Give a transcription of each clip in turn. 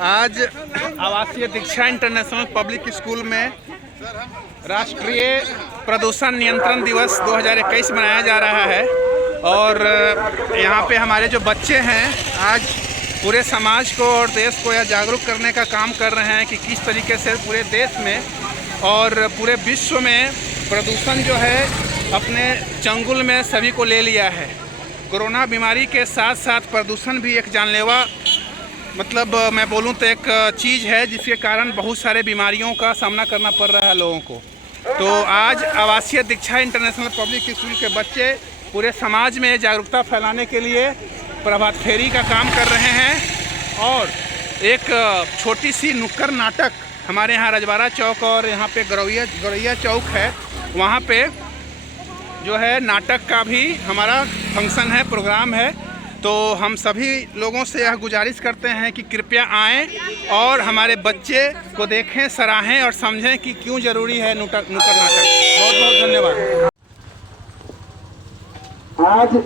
आज आवासीय दीक्षा international public school में राष्ट्रीय प्रदूषण नियंत्रण दिवस 2021 मनाया जा रहा है और यहाँ पे हमारे जो बच्चे हैं आज पूरे समाज को और देश को यह जागरूक करने का काम कर रहे हैं कि किस तरीके से पूरे देश में और पूरे विश्व में प्रदूषण जो है अपने चंगुल में सभी को ले लिया है। कोरोना बीमारी के साथ साथ प्रदूषण भी एक जानलेवा मैं बोलूं तो एक चीज़ है जिसके कारण बहुत सारे बीमारियों का सामना करना पड़ रहा है लोगों को। तो आज आवासीय दीक्षा इंटरनेशनल पब्लिक स्कूल के बच्चे पूरे समाज में जागरूकता फैलाने के लिए प्रभात फेरी का काम कर रहे हैं और एक छोटी सी नुक्कड़ नाटक हमारे यहाँ रजवाड़ा चौक और यहाँ पे गौरैया चौक है, वहाँ पे जो है नाटक का भी हमारा फंक्शन है, प्रोग्राम है। तो हम सभी लोगों से यह गुजारिश करते हैं कि कृपया आएं और हमारे बच्चे को देखें, सराहें और समझें कि क्यों ज़रूरी है नुक्कड़ नाटक। बहुत बहुत धन्यवाद। आज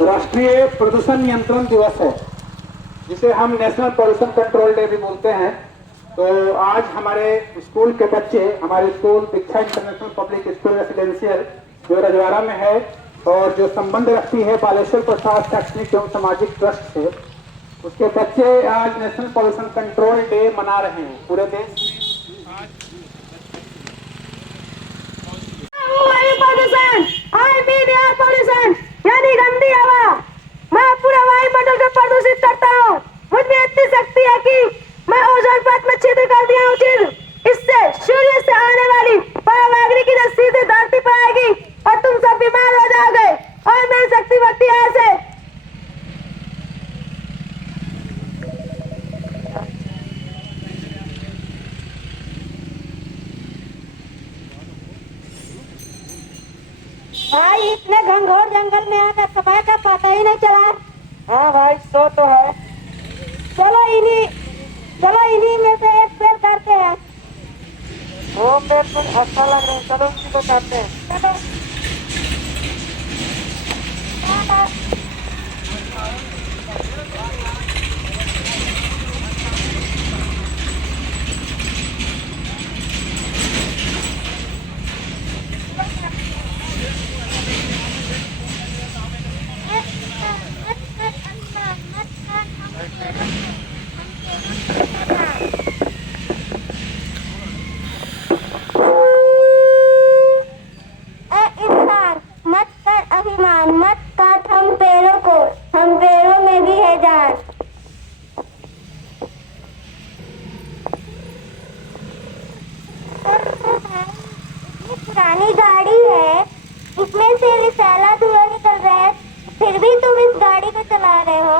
राष्ट्रीय प्रदूषण नियंत्रण दिवस है जिसे हम नेशनल पॉल्यूशन कंट्रोल डे भी बोलते हैं। तो आज हमारे स्कूल के बच्चे, हमारे स्कूल दीक्षा इंटरनेशनल पब्लिक स्कूल रेसिडेंशियल जो रजवाड़ा में है और जो संबंध रखती है बालेश्वर प्रसाद शैक्षणिक एवं सामाजिक ट्रस्ट से, उसके बच्चे आज नेशनल पॉल्यूशन कंट्रोल डे मना रहे हैं पूरे देश में। वायु प्रदूषण, एयर पॉल्यूशन यानी गंदी हवा, मैं पूरा वायुमंडल को प्रदूषित करता हूँ। मुझ में इतनी शक्ति है कि मैं ओजोन परत में छिद्र कर दिया हूँ छिद्र। इससे सूर्य से आने वाली पराबैंगनी की किरण सीधे धरती पर आएगी और तुम सब बीमार हो जाओगे और मेरी शक्ति बढ़ती है ऐसे। भाई इतने घनघोर जंगल में आकर समय का पता ही नहीं चला। हाँ भाई सो तो है। चलो इन्हीं में से एक पेड़ काटते हैं। वो पेड़ कुछ अच्छा लग रहा है, चलो इसी को काटते हैं। चलो मत काट हम पेड़ों को, हम पेड़ों में भी है जान। ये पुरानी गाड़ी है, इसमें से रिसाला धुआं निकल रहा है, फिर भी तुम इस गाड़ी को चला रहे हो।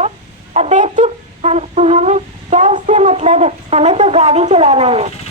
अबे चुप, हमें क्या उससे मतलब है, हमें तो गाड़ी चलाना है।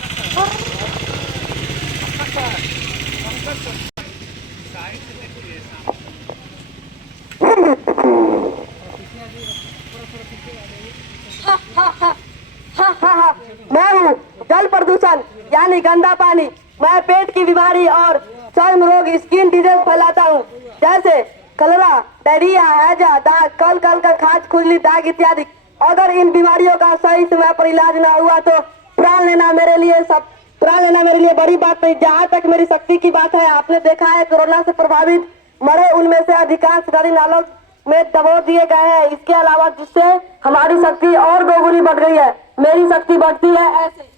मैं हूँ जल प्रदूषण यानी गंदा पानी। मैं पेट की बीमारी और चर्म रोग, स्किन डिजीज फैलाता हूँ, जैसे कलरा, डायरिया, हैजा, दाग, कल का खाज, खुजली, दाग इत्यादि। अगर इन बीमारियों का सही समय पर इलाज न हुआ तो प्राण लेना मेरे लिए बड़ी बात नहीं। जहाँ तक मेरी शक्ति की बात है, आपने देखा है कोरोना से प्रभावित मरे उनमें से अधिकांश नदी नालों में दबो दिए गए हैं। इसके अलावा जिससे हमारी शक्ति और दोगुनी बढ़ गई है। मेरी शक्ति बढ़ती है ऐसे।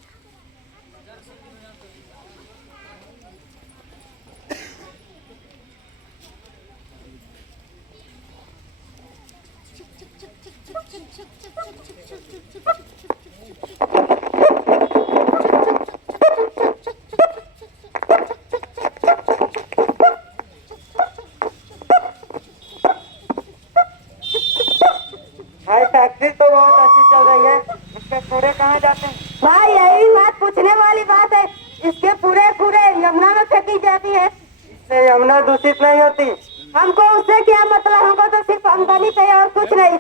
भाई फैक्ट्री तो बहुत अच्छी चल रही है, इसके कूड़े कहाँ जाते हैं? भाई यही बात पूछने वाली बात है। इसके पूरे यमुना में फेंकी जाती है। इससे यमुना दूषित नहीं होती। हमको उससे क्या मतलब, हमको तो सिर्फ आमदनी चाहिए और कुछ नहीं।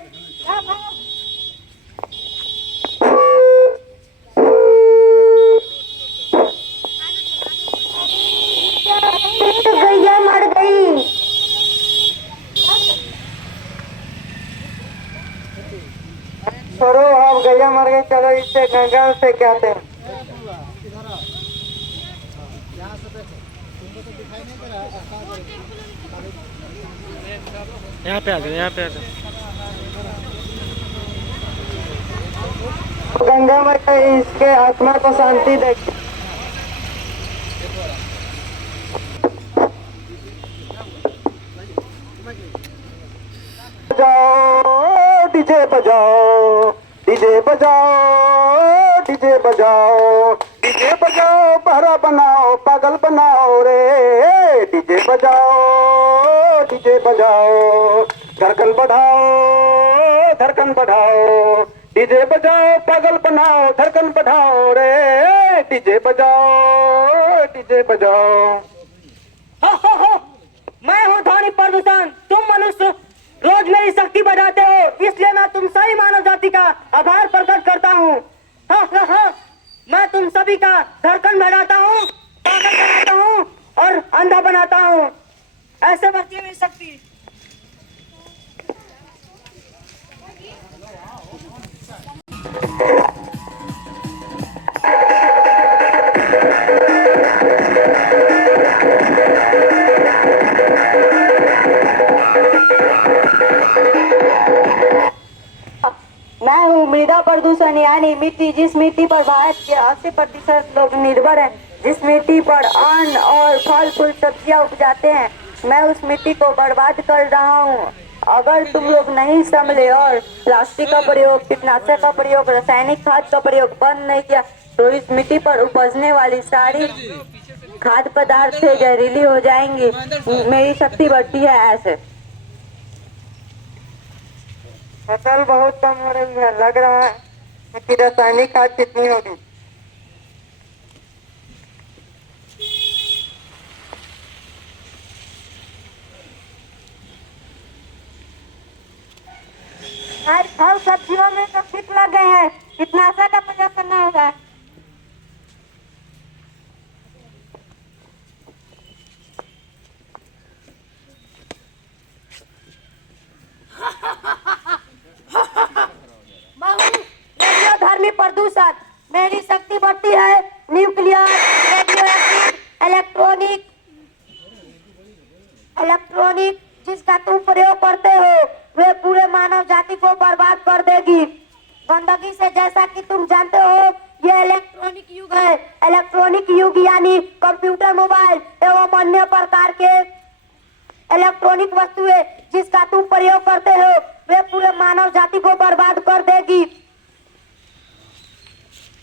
तो गैया मर गई। छोड़ो अब गैया मर गई, चलो इससे गंगा से क्या आते हैं। यहाँ पे आ जाओ, यहाँ पे आ जाओ। गंगा मैया इसके आत्मा को शांति दे। बजाओ डीजे बजाओ, डीजे बजाओ, डीजे बजाओ, डीजे बजाओ, बहरा बनाओ, पागल बनाओ रे। डीजे बजाओ, डीजे बजाओ, धड़कन बढ़ाओ, धड़कन बढ़ाओ, डीजे बजाओ, पागल बनाओ, धड़कन बढ़ाओ रे। डीजे बजाओ, डीजे बजाओ। मैं हूँ ध्वनि प्रदूषण, तुम मनुष्य रोज मेरी शक्ति बढ़ाते हो, इसलिए मैं तुम सभी मानव जाति का आभार प्रकट करता हूँ। मैं तुम सभी का धड़कन बढ़ाता हूँ, पागल बनाता हूँ और अंधा बनाता हूँ। ऐसे बढ़ती है मेरी शक्ति। मैं हूँ मृदा प्रदूषण यानी मिट्टी, जिस मिट्टी पर भारत के 80% लोग निर्भर हैं, जिस मिट्टी पर अन्न और फल फूल सब्जियाँ उपजाते हैं, मैं उस मिट्टी को बर्बाद कर रहा हूँ। अगर तुम लोग नहीं संभले और प्लास्टिक का प्रयोग, कीटनाशक का प्रयोग, रासायनिक खाद का प्रयोग बंद नहीं किया तो इस मिट्टी पर उपजने वाली सारी खाद्य पदार्थ जहरीली हो जाएंगी। मेरी शक्ति बढ़ती है ऐसे। फसल बहुत कम हो रही है, लग रहा है कि रासायनिक खाद कितनी होगी। आज फल सब्जियों में तो कीट लग गए हैं, कीटनाशक का प्रयोग करना होगा। रेडियोधर्मी प्रदूषण, मेरी शक्ति बढ़ती है। न्यूक्लियर, रेडियोएक्टिव, इलेक्ट्रॉनिक जिसका तुम प्रयोग करते हो वे पूरे मानव जाति को बर्बाद कर देगी। गंदगी से, जैसा कि तुम जानते हो, ये इलेक्ट्रॉनिक युग है। इलेक्ट्रॉनिक युग यानी कंप्यूटर, मोबाइल एवं अन्य प्रकार के इलेक्ट्रॉनिक वस्तुएं जिसका तुम प्रयोग करते हो वे पूरे मानव जाति को बर्बाद कर देगी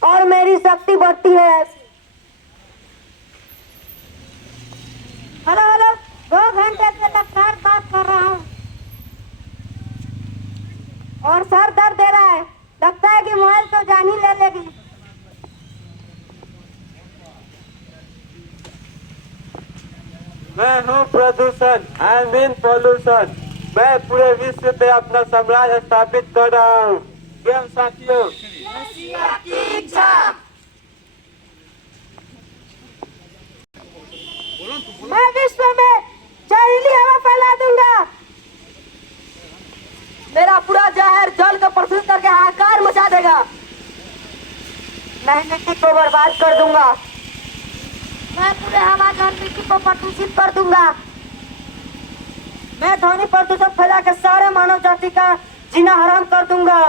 और मेरी शक्ति बढ़ती है। हेलो हेलो, 2 घंटे से लगातार बात कर रहा हूँ और सर दर्द दे रहा है। लगता है कि मोबाइल तो जान ही ले लेगी। मैं हूँ प्रदूषण, आई मीन पॉल्यूशन। मैं पूरे विश्व पे अपना साम्राज्य स्थापित कर रहा हूँ। एवं साथियों, मैं विश्व में जहरीली हवा फैला दूंगा। मेरा पूरा जहर जल को प्रदूषित करके हाहाकार मचा देगा। मैं मिट्टी को बर्बाद कर दूंगा। मैं पूरे हवा जल मिट्टी को प्रदूषित कर दूंगा। मैं ध्वनि प्रदूषण फैला के सारे मानव जाति का जीना हराम कर दूंगा।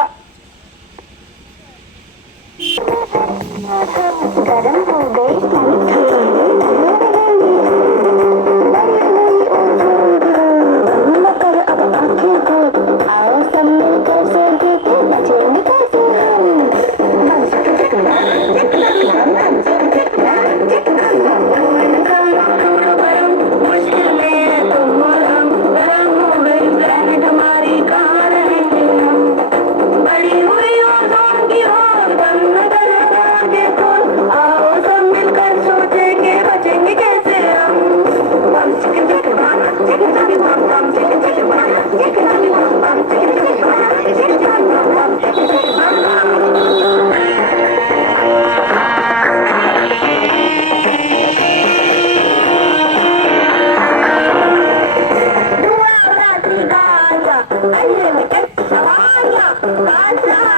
Unlimited Savannah,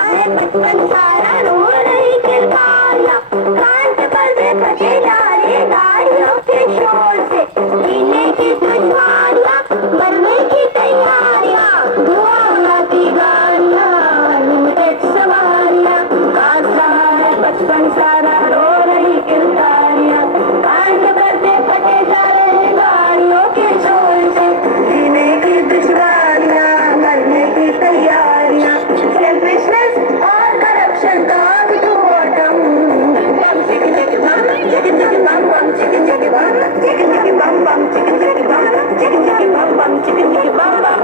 है बचपन सारा रो रही किरदारियां, कान पे पर्दे फटे जा रहे गाड़ियों के शोर से, जीने की दुश्वारियां, मरने की तैयारियां, धुआं उड़ाती गाड़ियां, लिमिटेड सवारियां, कांच रहा है बचपन सारा रो रही किरदारियां, कान पे पर्दे फटे जा रहे गाड़ियों के शोर से, जीने की दुश्वारियां, मरने की तैयारियां, सेल्फिशनेस और करप्शन का भी तो बॉटम, चिकन चिकन बम चिकन चिकन बम बम चिकन चिकन बम चिकन चिकन बम बम चिकन चिकन बम चिकन चिकन बम बम चिकन चिकन बम बम।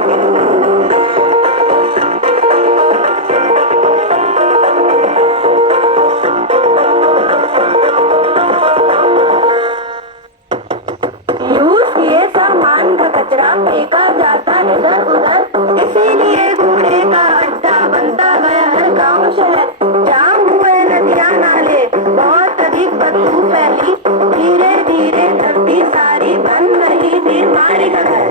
यूज किए सामान का कचरा फेंका जाता इधर उधर, इसीलिए कूड़े का अड्डा बनता गया हर गांव शहर, जाम हुए नदियां नाले, बहुत अधिक बदबू फैली, धीरे धीरे धरती सारी बन रही बीमारी का घर।